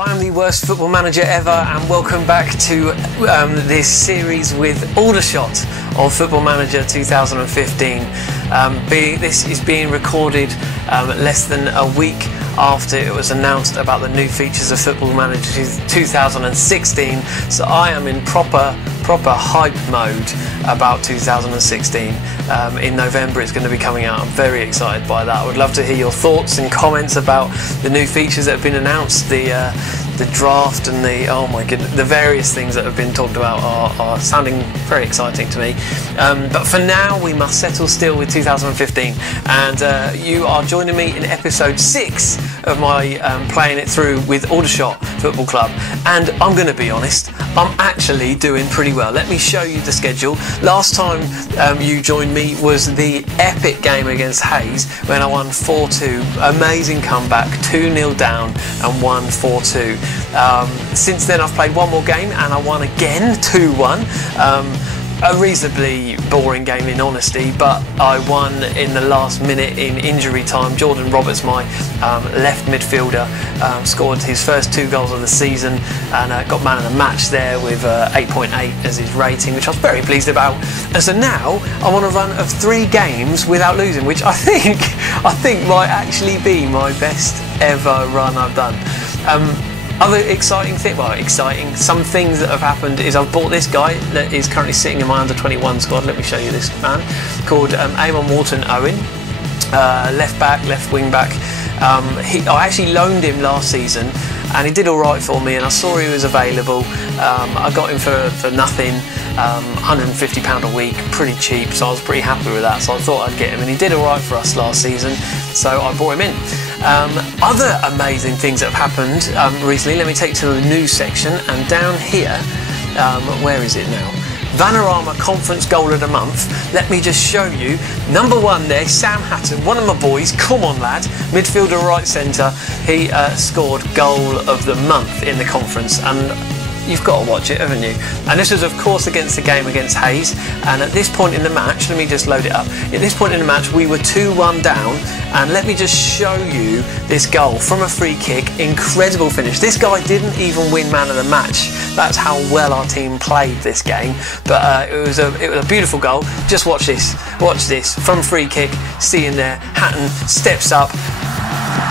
I am the worst football manager ever, and welcome back to this series with Aldershot of Football Manager 2015. This is being recorded less than a week after it was announced about the new features of Football Manager 2016, so I am in proper hype mode about 2016. In November it's going to be coming out. I'm very excited by that. I would love to hear your thoughts and comments about the new features that have been announced, the draft and the various things that have been talked about are sounding very exciting to me. But for now we must settle still with 2015, and you are joining me in episode 6 of my playing it through with Aldershot Football Club, and I'm going to be honest, I'm actually doing pretty well. Let me show you the schedule. Last time you joined me was the epic game against Hayes when I won 4-2. Amazing comeback, 2-0 down and won 4-2. Since then I've played one more game and I won again, 2-1. A reasonably boring game in honesty, but I won in the last minute in injury time. Jordan Roberts, my left midfielder, scored his first 2 goals of the season and got man of the match there with 8.8 as his rating, which I was very pleased about. And so now I'm on a run of 3 games without losing, which I think might actually be my best ever run I've done. Other exciting some things that have happened is I've bought this guy that is currently sitting in my under-21 squad. Let me show you this man, called Amon Walton-Owen, left back, left wing back. I actually loaned him last season and he did alright for me, and I saw he was available. I got him for nothing, £150 a week, pretty cheap, so I was pretty happy with that, so I thought I'd get him, and he did alright for us last season, so I brought him in. Other amazing things that have happened recently, let me take you to the news section, and down here, where is it now? Vanarama Conference Goal of the Month. Let me just show you. Number 1 there, Sam Hatton, one of my boys. Come on, lad. Midfielder, right centre. He scored Goal of the Month in the conference, and you've got to watch it, haven't you? And this was, of course, against the game against Hayes. And at this point in the match, let me just load it up. At this point in the match, we were 2-1 down. And let me just show you this goal from a free kick. Incredible finish. This guy didn't even win man of the match. That's how well our team played this game. But it was a beautiful goal. Just watch this. Watch this. From free kick, see in there. Hatton steps up.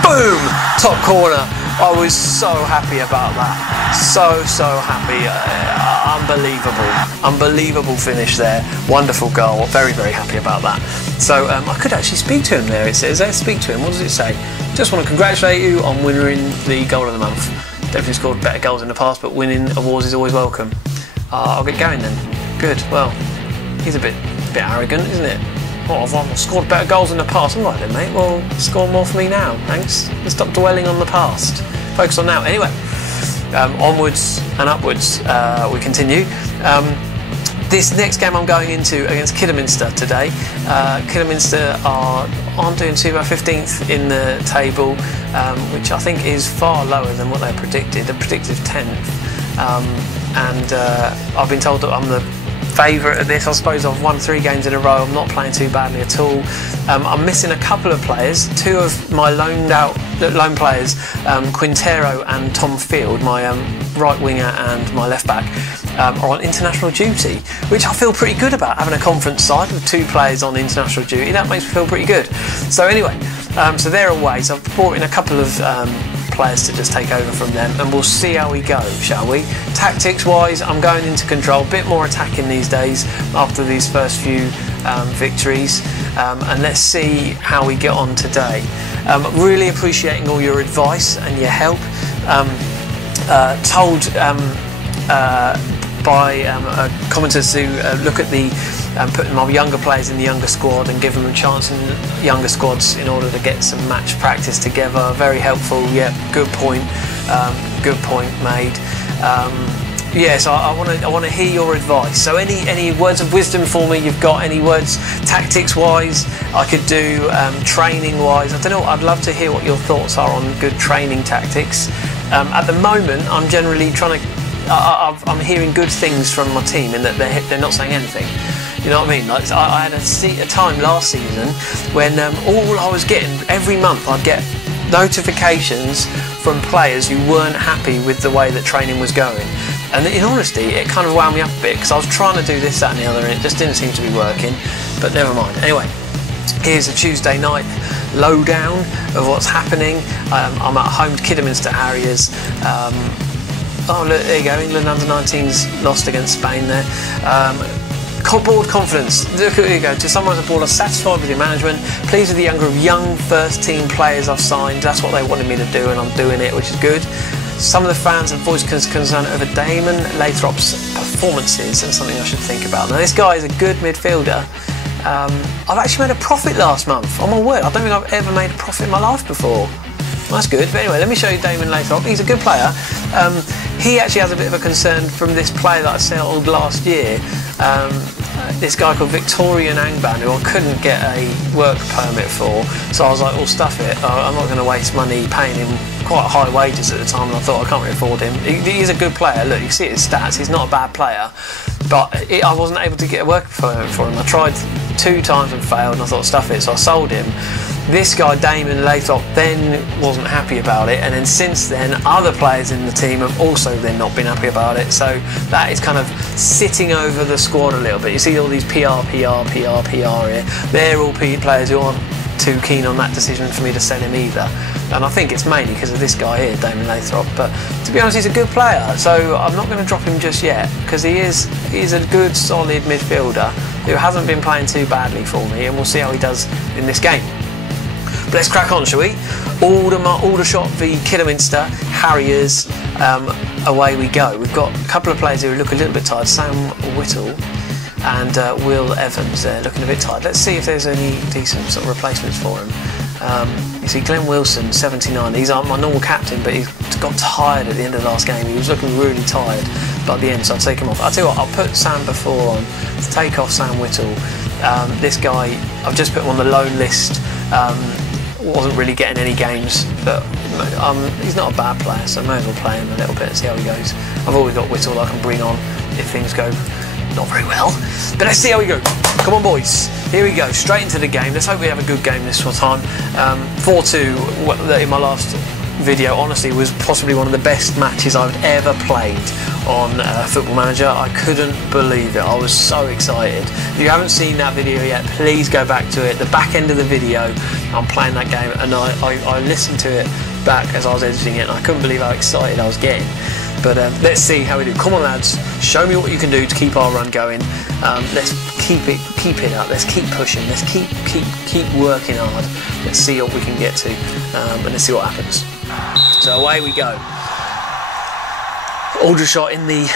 Boom! Top corner. I was so happy about that. So happy. Unbelievable finish there. Wonderful goal. Very happy about that. So I could actually speak to him there. It says, speak to him. What does it say? Just want to congratulate you on winning the Goal of the Month. Definitely scored better goals in the past, but winning awards is always welcome. I'll get going then. Good. Well, he's a bit arrogant, isn't it? Oh, I've scored better goals in the past. All right then, mate. Well, score more for me now. Thanks. Let's stop dwelling on the past. Focus on now. Anyway, onwards and upwards. We continue. This next game I'm going into against Kidderminster today. Kidderminster aren't doing too bad, 15th in the table, which I think is far lower than what they predicted. They predicted 10th, and I've been told that I'm the favourite at this. I suppose I've won 3 games in a row. I'm not playing too badly at all. I'm missing a couple of players. 2 of my loan players, Quintero and Tom Field, my right winger and my left back, are on international duty, which I feel pretty good about. Having a conference side with 2 players on international duty, that makes me feel pretty good. So anyway, so they're away. So I've brought in a couple of players to just take over from them, and we'll see how we go, shall we? Tactics wise, I'm going into control, a bit more attacking these days after these first few victories, and let's see how we get on today. Really appreciating all your advice and your help. Told by commenters to look at the putting my younger players in the younger squad and give them a chance in younger squads in order to get some match practice together. Very helpful. Yeah, good point made. Yes, I want to hear your advice. So any words of wisdom for me? You've got any words tactics wise? I could do training wise. I don't know. I'd love to hear what your thoughts are on good training tactics. At the moment, I'm generally trying to. I'm hearing good things from my team in that they're not saying anything. You know what I mean? Like, I had a time last season when all I was getting every month, I'd get notifications from players who weren't happy with the way that training was going. And in honesty, it kind of wound me up a bit, because I was trying to do this, that and the other, and it just didn't seem to be working. But never mind. Anyway, here's a Tuesday night lowdown of what's happening. I'm at home to Kidderminster Harriers. Oh look, there you go, England under-19s lost against Spain there. Board confidence. Look, here you go. To summarise the board, I'm satisfied with your management, pleased with the young first team players I've signed. That's what they wanted me to do, and I'm doing it, which is good. Some of the fans have voiced concern over Damon Lathrop's performances, and something I should think about. Now, this guy is a good midfielder. I've actually made a profit last month. On my word, I don't think I've ever made a profit in my life before. That's good. But anyway, let me show you Damon Lathrop. He's a good player. He actually has a bit of a concern from this player that I settled last year. This guy called Victorian Angban, who I couldn't get a work permit for. So I was like, well, stuff it. I'm not going to waste money paying him quite high wages at the time, and I thought I can't really afford him. He's a good player. Look, you can see his stats. He's not a bad player. But I wasn't able to get a work permit for him. I tried 2 times and failed, and I thought, stuff it, so I sold him. This guy, Damon Lathrop, then wasn't happy about it, and then since then, other players in the team have also then not been happy about it, so that is kind of sitting over the squad a little bit. You see all these PR here. They're all players who aren't too keen on that decision for me to sell him either. And I think it's mainly because of this guy here, Damon Lathrop. But to be honest, he's a good player, so I'm not going to drop him just yet, because he's a good, solid midfielder who hasn't been playing too badly for me, and we'll see how he does in this game. But let's crack on, shall we? Aldershot v Kidderminster Harriers. Away we go. We've got a couple of players who look a little bit tired. Sam Whittle and Will Evans. They're looking a bit tired. Let's see if there's any decent sort of replacements for him. You see Glenn Wilson, 79. He's my normal captain, but he got tired at the end of the last game. He was looking really tired by the end, so I'll take him off. I'll tell you what, I'll put Sam before on to take off Sam Whittle. This guy, I've just put him on the loan list. Wasn't really getting any games, but he's not a bad player, so I may as well play him a little bit and see how he goes. I've always got Whittle I can bring on if things go not very well, but let's see how we go. Come on, boys, here we go, straight into the game. Let's hope we have a good game this time. 4-2 in my last video, honestly, was possibly one of the best matches I've ever played on Football Manager. I couldn't believe it. I was so excited. If you haven't seen that video yet, please go back to it. The back end of the video, I'm playing that game, and I listened to it back as I was editing it, and I couldn't believe how excited I was getting. But let's see how we do. Come on, lads, show me what you can do to keep our run going. Let's keep it up. Let's keep pushing. Let's keep working hard. Let's see what we can get to, and let's see what happens. So away we go. Aldershot in the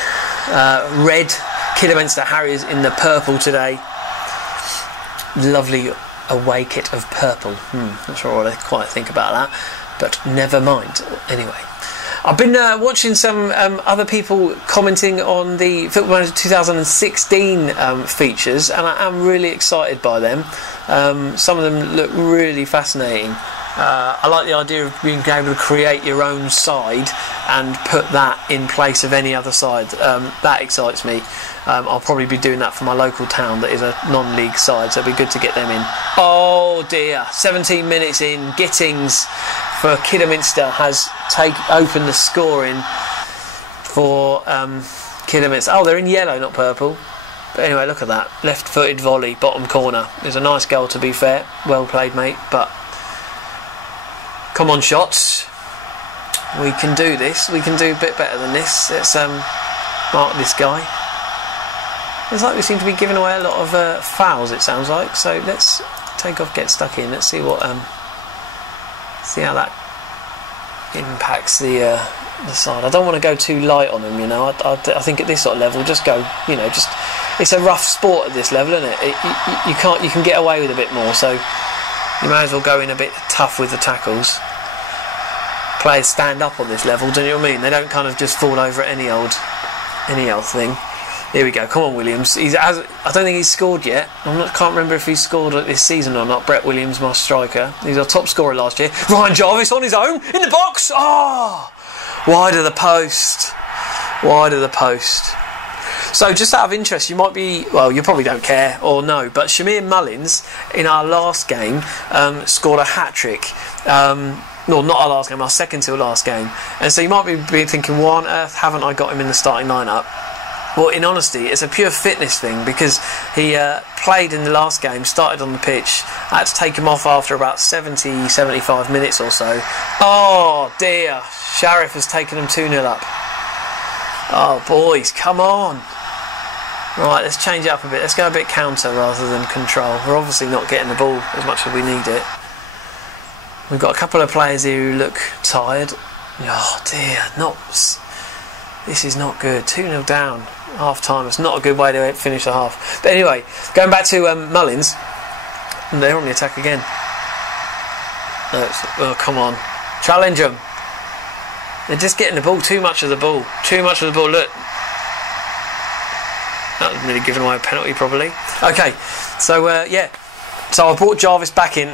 red, Kidderminster Harriers in the purple today. Lovely away kit of purple. Not sure what I quite think about that, but never mind. Anyway, I've been watching some other people commenting on the Football Manager 2016 features, and I am really excited by them. Some of them look really fascinating. I like the idea of being able to create your own side and put that in place of any other side. That excites me. I'll probably be doing that for my local town that is a non-league side, so it'll be good to get them in. Oh dear, 17 minutes in, Gittings for Kidderminster has opened the scoring for Kidderminster. Oh, they're in yellow, not purple. But anyway, look at that. Left-footed volley, bottom corner. It was a nice goal, to be fair. Well played, mate, but come on, shots. We can do this. We can do a bit better than this. Let's mark this guy. It's like we seem to be giving away a lot of fouls, it sounds like. So let's take off, get stuck in. Let's see what see how that impacts the side. I don't want to go too light on them, you know. I think at this sort of level, just go, you know, just it's a rough sport at this level, isn't it? You can get away with a bit more, so you may as well go in a bit tough with the tackles. Players stand up on this level, do you know what I mean? They don't kind of just fall over at any old thing. Here we go. Come on, Williams. I don't think he's scored yet. Can't remember if he's scored this season or not. Brett Williams, my striker. He's our top scorer last year. Ryan Jarvis on his own in the box. Oh, wide of the post. Wide of the post. So, just out of interest, you might be, well, you probably don't care or no, but Shamir Mullins in our last game scored a hat-trick. No, not our last game, our second to last game. And so you might be thinking, why on earth haven't I got him in the starting lineup? Well, in honesty, it's a pure fitness thing, because he played in the last game, started on the pitch. I had to take him off after about 70, 75 minutes or so. Oh dear, Sheriff has taken him 2-0 up. Oh boys, come on. Right, let's change it up a bit. Let's go a bit counter rather than control. We're obviously not getting the ball as much as we need it. We've got a couple of players here who look tired. Oh dear, this is not good. 2-0 down, half time. It's not a good way to finish the half. But anyway, going back to Mullins, they're on the attack again. Oh, come on, challenge them. They're just getting the ball, too much of the ball. Too much of the ball, look. That was really giving away a penalty, probably. Okay, so, yeah. So I brought Jarvis back in.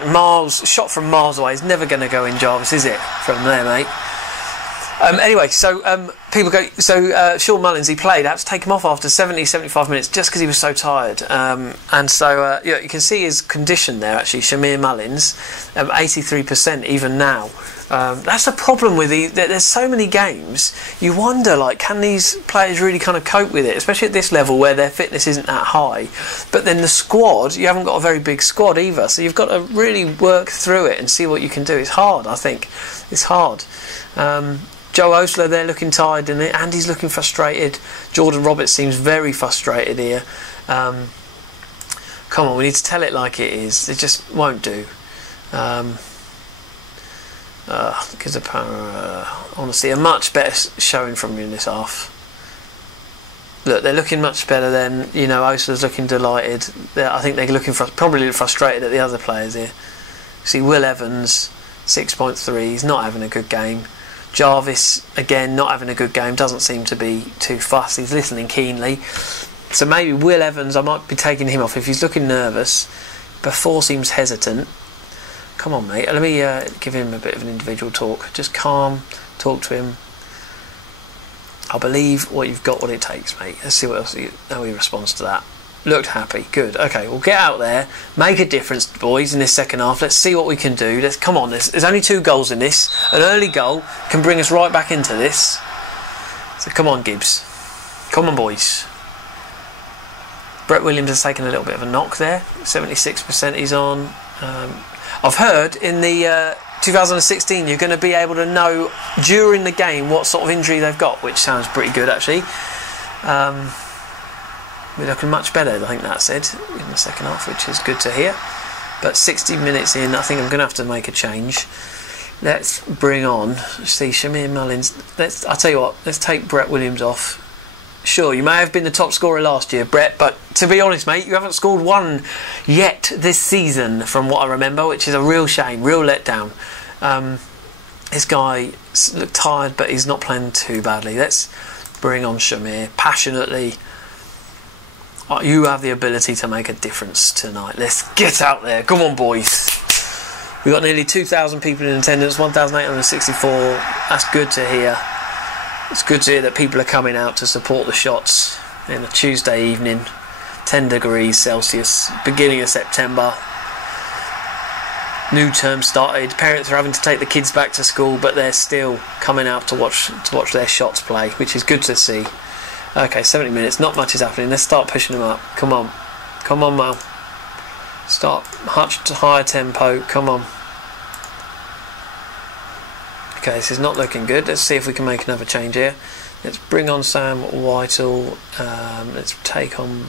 Shot from miles away. It's never going to go in, Jarvis, is it? From there, mate. Anyway, so people go. So Sean Mullins, he played. I had to take him off after 70, 75 minutes just because he was so tired. And so yeah, you can see his condition there. Actually, Shamir Mullins, 83% even now. That's a problem with there's so many games. You wonder, like, can these players really kind of cope with it, especially at this level where their fitness isn't that high. But then the squad, you haven't got a very big squad either, so you've got to really work through it and see what you can do. It's hard, I think. It's hard. Joe Osler there looking tired in it. Andy's looking frustrated. Jordan Roberts seems very frustrated here. Come on, we need to tell it like it is. It just won't do. Because honestly, a much better showing from you in this half. Look, they're looking much better than, you know, Osler's looking delighted. I think they're looking probably frustrated at the other players here. See, Will Evans, 6.3, he's not having a good game. Jarvis, again, not having a good game, doesn't seem to be too fussed, he's listening keenly. So maybe Will Evans, I might be taking him off if he's looking nervous. Before seems hesitant. Come on, mate, let me give him a bit of an individual talk. Just calm, talk to him. I believe what you've got what it takes, mate. Let's see how he responds to that. Looked happy, good. Okay, we'll get out there, make a difference, boys, in this second half. Let's see what we can do. Come on, there's only 2 goals in this. An early goal can bring us right back into this. So come on, Gibbs. Come on, boys. Brett Williams has taken a little bit of a knock there. 76% he's on. I've heard in the 2016 you're going to be able to know during the game what sort of injury they've got, which sounds pretty good, actually. We're looking much better, I think that said, in the second half, which is good to hear. But 60 minutes in, I think I'm going to have to make a change. Let's bring on, see, Shamir Mullins. I'll tell you what, let's take Brett Williams off. Sure, you may have been the top scorer last year, Brett, but to be honest, mate, you haven't scored one yet this season, from what I remember, which is a real shame, real letdown. This guy looked tired, but he's not playing too badly. Let's bring on Shamir passionately. You have the ability to make a difference tonight. Let's get out there. Come on, boys. We've got nearly 2,000 people in attendance, 1,864. That's good to hear. It's good to hear that people are coming out to support the Shots in a Tuesday evening. 10 degrees Celsius, beginning of September. New term started. Parents are having to take the kids back to school, but they're still coming out to watch their Shots play, which is good to see. Okay, 70 minutes, not much is happening. Let's start pushing them up. Come on. Come on, Mal. Start much higher tempo. Come on. Okay, this is not looking good. Let's see if we can make another change here. Let's bring on Sam Whitehall. Let's take on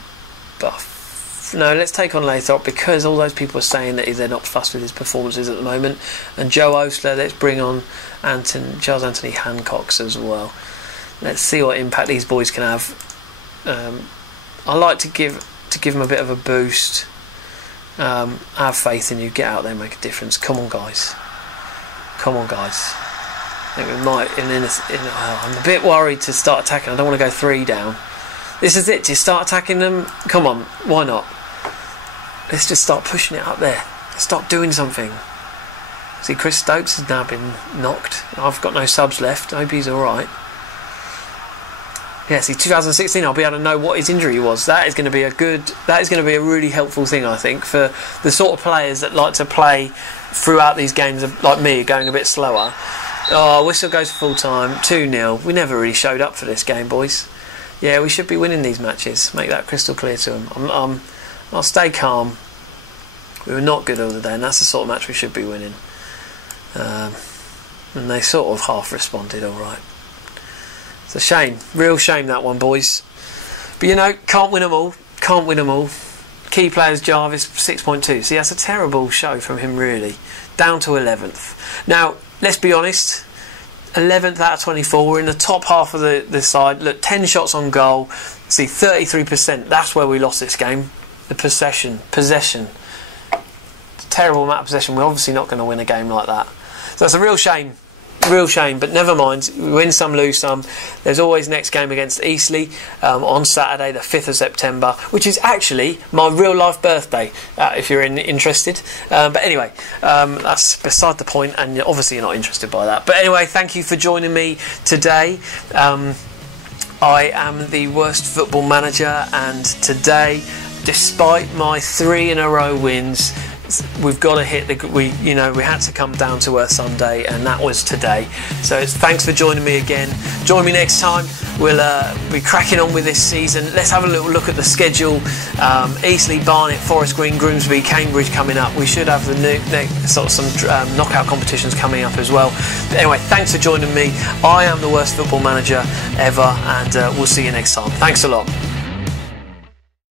Buff. No, let's take on Lathrop, because all those people are saying that they're not fussed with his performances at the moment. And Joe Osler, let's bring on Charles Anthony Hancocks as well. Let's see what impact these boys can have. I like to give them a bit of a boost. Have faith in you. Get out there and make a difference. Come on, guys. Come on, guys. I think we might. I'm a bit worried to start attacking. I don't want to go 3 down. This is it. Just start attacking them. Come on. Why not? Let's just start pushing it up there. Start doing something. See, Chris Stokes has now been knocked. I've got no subs left. I hope he's all right. Yeah, see, 2016, I'll be able to know what his injury was. That is going to be a really helpful thing, I think, for the sort of players that like to play throughout these games, like me, going a bit slower. Oh, whistle goes full time, 2-0. We never really showed up for this game, boys. Yeah, we should be winning these matches. Make that crystal clear to them. I'll stay calm. We were not good all the day, and that's the sort of match we should be winning. And they sort of half responded all right. It's a shame, real shame, that one, boys. But you know, can't win them all. Can't win them all. Key players Jarvis 6.2. See, that's a terrible show from him, really. Down to 11th. Now, let's be honest. 11th out of 24. We're in the top half of the side. Look, 10 shots on goal. See, 33%. That's where we lost this game. The possession. It's a terrible amount of possession. We're obviously not going to win a game like that. So that's a real shame. Real shame, but never mind. We win some, lose some. There's always next game against Eastleigh on Saturday, the 5th of September, which is actually my real life birthday, if you're interested. But anyway, that's beside the point, and obviously you're not interested by that. But anyway, thank you for joining me today. I am the worst football manager, and today, despite my 3 in a row wins, we've got to hit we had to come down to earth someday, and that was today. So thanks for joining me again. Join me next time. We'll be cracking on with this season. Let's have a little look at the schedule. Eastleigh, Barnet, Forest Green, Grimsby, Cambridge coming up. We should have some knockout competitions coming up as well. But anyway, thanks for joining me. I am the worst football manager ever, and we'll see you next time. Thanks a lot.